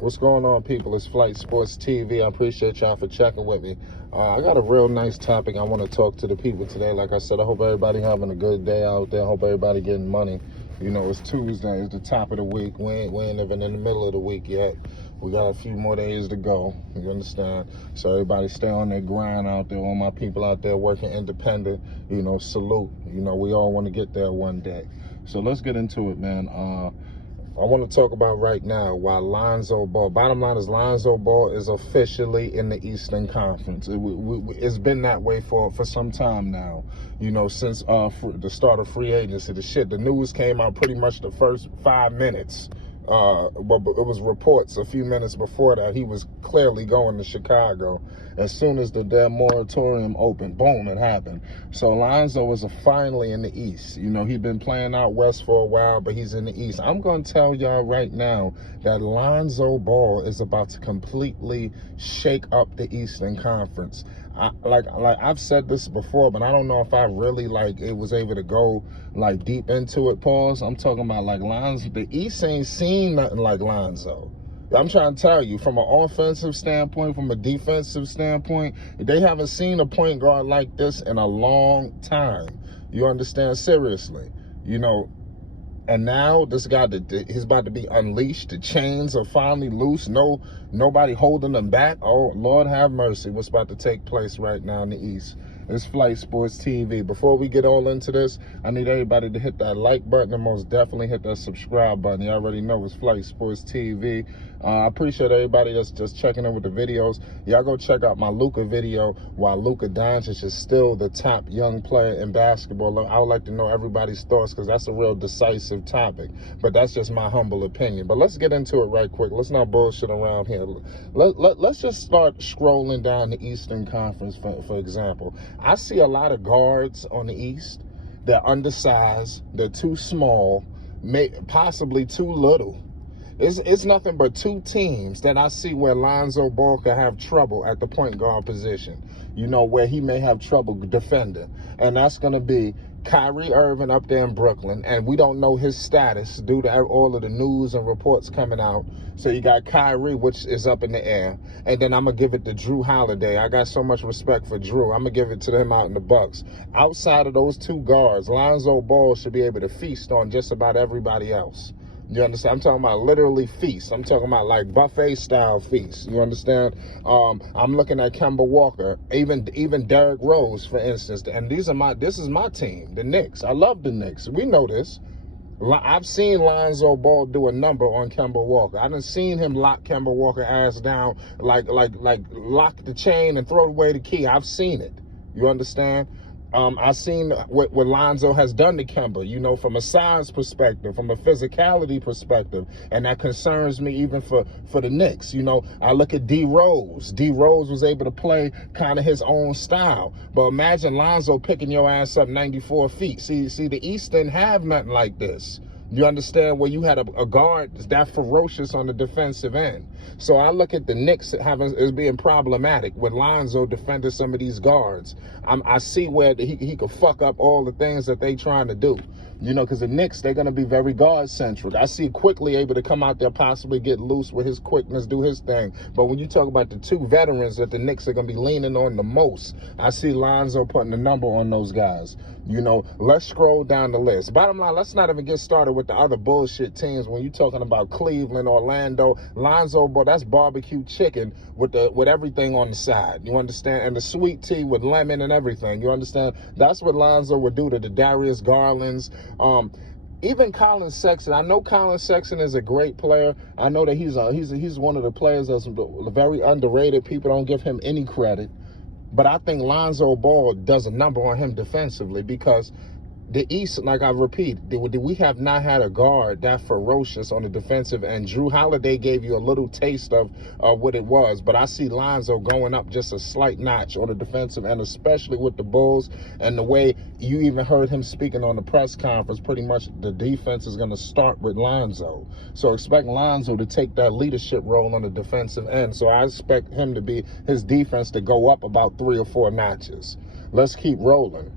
What's going on, people? It's Flight Sports TV. I appreciate y'all for checking with me. I got a real nice topic I want to talk to the people today. Like I said, I hope everybody having a good day out there. I hope everybody getting money. You know, it's Tuesday. It's the top of the week. We ain't even in the middle of the week yet. We got a few more days to go. You understand? So everybody stay on their grind out there. All my people out there working independent, you know, salute. You know, we all want to get there one day. So let's get into it, man. I want to talk about right now why Lonzo Ball. Bottom line is Lonzo Ball is officially in the Eastern Conference. It's been that way for some time now. You know, since the start of free agency. The news came out pretty much the first 5 minutes. But it was reports a few minutes before that he was clearly going to Chicago. As soon as the damn moratorium opened, boom, it happened. So Lonzo is finally in the East. You know, he's been playing out West for a while, but he's in the East. I'm going to tell y'all right now that Lonzo Ball is about to completely shake up the Eastern Conference. Like I've said this before, but I don't know if I really was able to go deep into it. Pause. I'm talking about Lonzo. The East ain't seen nothing like Lonzo. I'm trying to tell you, from an offensive standpoint, from a defensive standpoint, they haven't seen a point guard like this in a long time. You understand? Seriously. You know, and now this guy, he's about to be unleashed. The chains are finally loose. Nobody holding them back. Oh, Lord have mercy. What's about to take place right now in the East? It's Flight Sports TV. Before we get all into this, I need everybody to hit that like button and most definitely hit that subscribe button. You already know it's Flight Sports TV. I appreciate everybody that's just checking in with the videos. Y'all go check out my Luka video while Luka Doncic is still the top young player in basketball. I would like to know everybody's thoughts because that's a real decisive topic. But that's just my humble opinion. But let's get into it right quick. Let's not bullshit around here. Let's just start scrolling down the Eastern Conference, for example. I see a lot of guards on the East. They're undersized. They're too small, possibly too little. It's nothing but two teams that I see where Lonzo Ball could have trouble at the point guard position. You know, where he may have trouble defending. And that's going to be Kyrie Irving up there in Brooklyn. And we don't know his status due to all of the news and reports coming out. So you got Kyrie, which is up in the air. And then I'm going to give it to Drew Holiday. I got so much respect for Drew. I'm going to give it to him out in the Bucks. Outside of those two guards, Lonzo Ball should be able to feast on just about everybody else. You understand? I'm talking about literally feast. I'm talking about buffet style feast. You understand? I'm looking at Kemba Walker, even Derrick Rose, for instance. And this is my team, the Knicks. I love the Knicks. We know this. I've seen Lonzo Ball do a number on Kemba Walker. I done seen him lock Kemba Walker ass down, like lock the chain and throw away the key. I've seen it. You understand? I've seen what Lonzo has done to Kemba, you know, from a size perspective, from a physicality perspective, and that concerns me even for the Knicks. You know, I look at D Rose. D Rose was able to play kind of his own style, but imagine Lonzo picking your ass up 94 feet. See, the East didn't have nothing like this. You understand, where you had a guard that ferocious on the defensive end. So I look at the Knicks as being problematic with Lonzo defending some of these guards. I see where he could fuck up all the things that they trying to do. You know, because the Knicks, they're going to be very guard-centric. I see Quickly able to come out there, possibly get loose with his quickness, do his thing. But when you talk about the two veterans that the Knicks are going to be leaning on the most, I see Lonzo putting a number on those guys. You know, let's scroll down the list. Bottom line, let's not even get started with the other bullshit teams. When you're talking about Cleveland, Orlando, Lonzo, boy, that's barbecue chicken with everything on the side. You understand? And the sweet tea with lemon and everything. You understand? That's what Lonzo would do to the Darius Garlands. Even Colin Sexton. I know Colin Sexton is a great player. I know that he's one of the players that's very underrated. People don't give him any credit. But I think Lonzo Ball does a number on him defensively because the East, like I repeat, we have not had a guard that ferocious on the defensive end. Drew Holiday gave you a little taste of what it was, but I see Lonzo going up just a slight notch on the defensive end, especially with the Bulls. And the way you even heard him speaking on the press conference, pretty much the defense is going to start with Lonzo. So expect Lonzo to take that leadership role on the defensive end. So I expect his defense to go up about 3 or 4 notches. Let's keep rolling.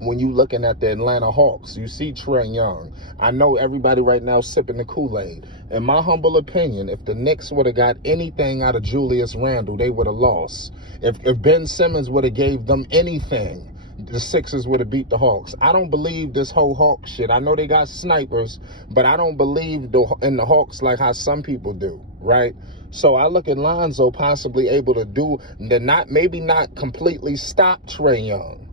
when you looking at the Atlanta Hawks, you see Trae Young. I know everybody right now sipping the Kool-Aid. In my humble opinion, if the Knicks would have got anything out of Julius Randle, they would have lost. If Ben Simmons would have gave them anything, the Sixers would have beat the Hawks. I don't believe this whole Hawks shit. I know they got snipers, but I don't believe in the Hawks like how some people do, right? So I look at Lonzo possibly able to do, maybe not completely stop Trae Young.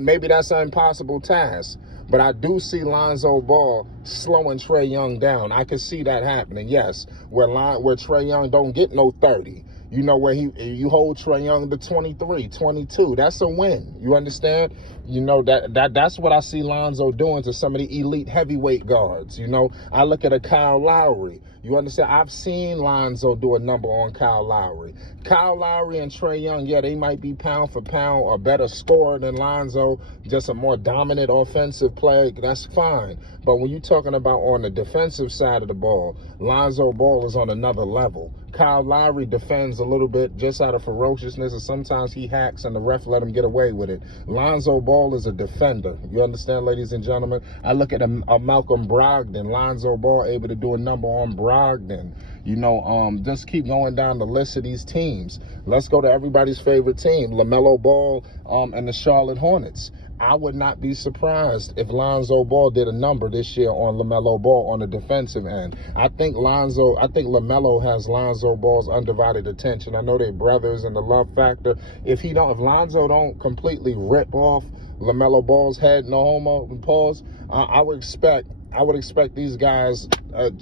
Maybe that's an impossible task, but I do see Lonzo Ball slowing Trae Young down. I can see that happening, yes, where Trae Young don't get no 30. You know, where you hold Trae Young to 23, 22. That's a win. You understand? You know, that's what I see Lonzo doing to some of the elite heavyweight guards. You know, I look at a Kyle Lowry. You understand? I've seen Lonzo do a number on Kyle Lowry. Kyle Lowry and Trae Young, yeah, they might be pound for pound a better scorer than Lonzo, just a more dominant offensive player. That's fine. But when you're talking about on the defensive side of the ball, Lonzo Ball is on another level. Kyle Lowry defends a little bit just out of ferociousness, and sometimes he hacks and the ref let him get away with it. Lonzo Ball is a defender. You understand, ladies and gentlemen? I look at a Malcolm Brogdon. Lonzo Ball able to do a number on Brogdon. You know, just keep going down the list of these teams. Let's go to everybody's favorite team, LaMelo Ball and the Charlotte Hornets. I would not be surprised if Lonzo Ball did a number this year on LaMelo Ball on the defensive end. I think LaMelo has Lonzo Ball's undivided attention. I know they're brothers and the love factor. If Lonzo don't completely rip off LaMelo Ball's head, no homo, pause, I would expect these guys,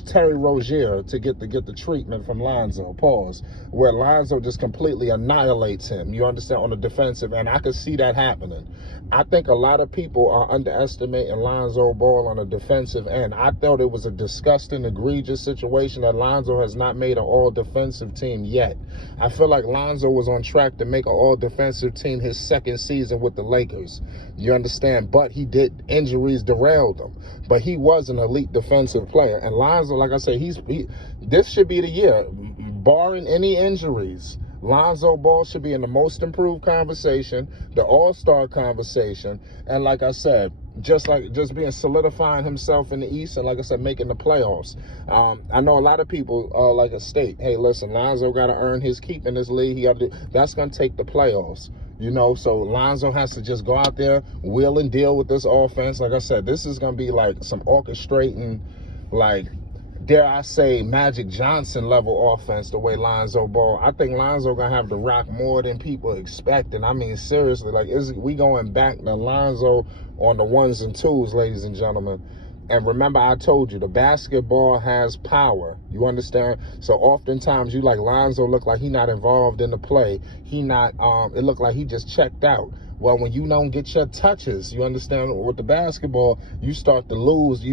Terry Rozier, to get the treatment from Lonzo, pause, where Lonzo just completely annihilates him. You understand, on the defensive end. I could see that happening. I think a lot of people are underestimating Lonzo Ball on the defensive end. I thought it was a disgusting, egregious situation that Lonzo has not made an all-defensive team yet. I feel like Lonzo was on track to make an all-defensive team his second season with the Lakers. You understand? But injuries derailed him. But he was an elite defensive player. And Lonzo, like I said, this should be the year, barring any injuries. Lonzo Ball should be in the most improved conversation, the all-star conversation, and like I said, just being solidifying himself in the East, and like I said, making the playoffs. I know a lot of people like a state, hey, listen, Lonzo got to earn his keep in this league. That's going to take the playoffs. You know, so Lonzo has to just go out there, wheel and deal with this offense. Like I said, this is going to be like some orchestrating, like, dare I say, Magic Johnson level offense, the way Lonzo Ball. I think Lonzo going to have to rock more than people expecting. I mean, seriously, like, we going back to Lonzo on the ones and twos, ladies and gentlemen. And remember, I told you, the basketball has power. You understand? So oftentimes you like Lonzo look like he not involved in the play. It looked like he just checked out. Well, when you don't get your touches, you understand, with the basketball, you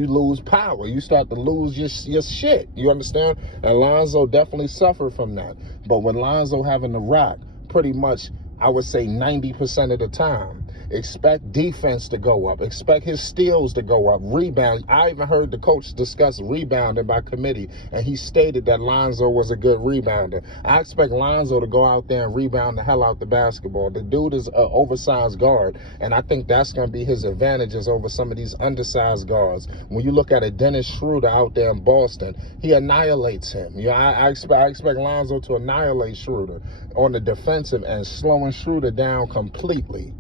lose power. You start to lose your shit. You understand? And Lonzo definitely suffered from that. But when Lonzo having the rock, pretty much, I would say 90% of the time, expect defense to go up. Expect his steals to go up. Rebound. I even heard the coach discuss rebounding by committee, and he stated that Lonzo was a good rebounder. I expect Lonzo to go out there and rebound the hell out the basketball. The dude is an oversized guard, and I think that's going to be his advantages over some of these undersized guards. When you look at a Dennis Schroeder out there in Boston, he annihilates him. I expect Lonzo to annihilate Schroeder on the defensive end, slowing Schroeder down completely.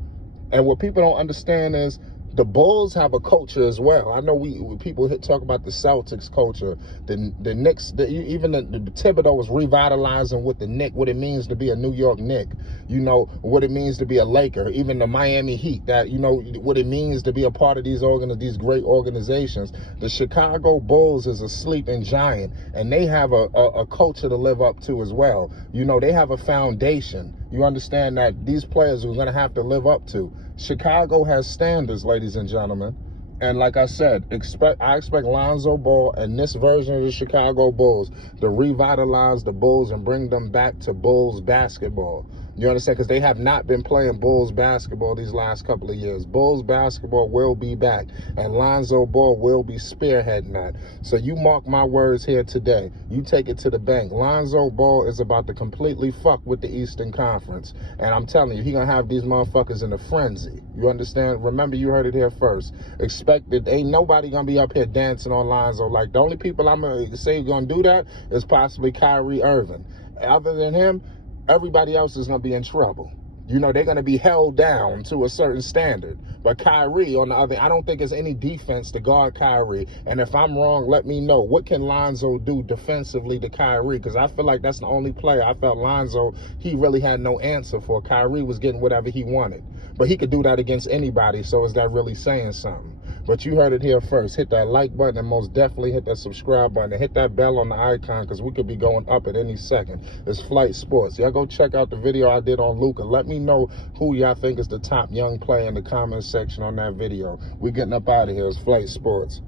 And what people don't understand is the Bulls have a culture as well. I know people talk about the Celtics culture, the Knicks, even the Thibodeau was revitalizing what it means to be a New York Knick. You know, what it means to be a Laker, even the Miami Heat, that, you know, what it means to be a part of these great organizations. The Chicago Bulls is a sleeping giant, and they have a culture to live up to as well. You know, they have a foundation. You understand that these players are going to have to live up to. Chicago has standards, ladies and gentlemen. And like I said, I expect Lonzo Ball and this version of the Chicago Bulls to revitalize the Bulls and bring them back to Bulls basketball. You understand? Because they have not been playing Bulls basketball these last couple of years. Bulls basketball will be back, and Lonzo Ball will be spearheading that. So you mark my words here today. You take it to the bank. Lonzo Ball is about to completely fuck with the Eastern Conference. And I'm telling you, he going to have these motherfuckers in a frenzy. You understand? Remember, you heard it here first. Expected. Ain't nobody going to be up here dancing on Lonzo. Like, the only people I'm going to say going to do that is possibly Kyrie Irving. Other than him, everybody else is going to be in trouble. You know, they're going to be held down to a certain standard. But Kyrie, on the other, I don't think there's any defense to guard Kyrie. And if I'm wrong, let me know. What can Lonzo do defensively to Kyrie? Because I feel like that's the only player I felt Lonzo, he really had no answer for. Kyrie was getting whatever he wanted. But he could do that against anybody, so is that really saying something? But you heard it here first. Hit that like button and most definitely hit that subscribe button and hit that bell on the icon because we could be going up at any second. It's Flight Sports. Y'all go check out the video I did on Luka. Let me know who y'all think is the top young player in the comment section on that video. We getting up out of here. It's Flight Sports.